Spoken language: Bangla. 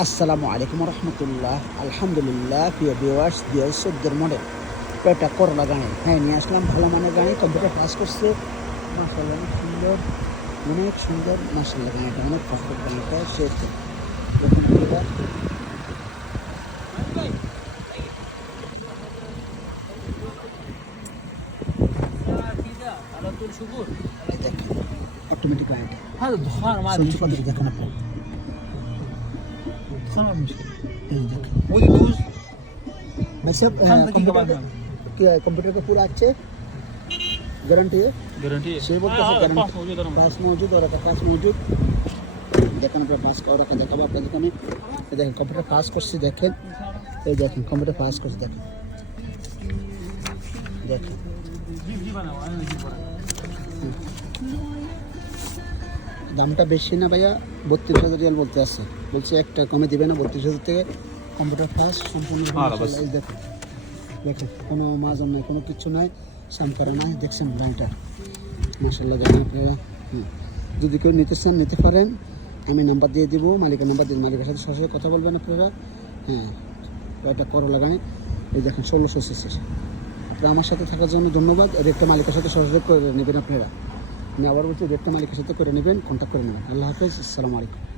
আসসালামু আলাইকুম রহমতুল্লাহ। আলহামদুলিল্লাহ। প্রিয় ভিউয়ার্স, 2014 মডেল টয়োটা করলা গাড়ি হ্যাঁ নিয়ে আসলাম। ভালো মানের গাড়ি, কম্পিউটার পাস করছে। মাশাআল্লাহ অনেক সুন্দর, অনেক সুন্দর। মাশাআল্লাহ গাড়িটা অনেক পারফেক্ট। গাড়িটা সে দেখুন পুরোটা। এই দেখেন অটোমেটিক গাড়িটা। هذا الدخان ما ادري সঞ্চু شو পদ্ধতি দেখেন আপনি। الدخان ما في مشكله এই দেখেন ودي يدوز भाई साहब, 5 دقيقه بعد कंप्यूटर ما क्या कंप्यूटर का पूरा अच्छे गारंटी है। गारंटी है সে বলতে هذا গারंटी पास موجود انا পাস মজুদ ওর একটা পাস মজুদ। দেখেন আপনার পাস করা দেখাবো আপনাদেরকে আমি। এই দেখেন কম্পিউটার পাস করছি, দেখেন। এই দেখেন কম্পিউটার পাস করছি, দেখেন দেখেন। جيب انا جيب ورا দামটা বেশি না ভাইয়া, 32,000 রিয়াল বলতে আছে। বলছে একটা কমে দিবে না, 32,000 থেকে কম্পিউটার পাস সম্পূর্ণ। এই দেখেন দেখেন কোনো মাজন নাই, কোনো কিছু নাই, শ্যাম করা নাই। দেখছেন গাড়িটা মাশাআল্লাহ। দেখেন আপনারা যদি কেউ নিতে চান নিতে পারেন। আমি নাম্বার দিয়ে দিব, মালিকের নাম্বার দিয়ে মালিকের সাথে সরাসরি কথা বলবেন আপনারা। হ্যাঁ, এটা করলা গাড়ি। এই দেখেন 1600 সিসি। আপনারা আমার সাথে থাকার জন্য ধন্যবাদ। রেটটা মালিকের সাথে সরাসরি করে নেবেন আপনারা। আমি আবার বলছি, রেটটা মালিকের সাথে করে নেবেন, কন্ট্যাক্ট করে নেবেন। আল্লাহ হাফেজ, আসসালামু আলাইকুম।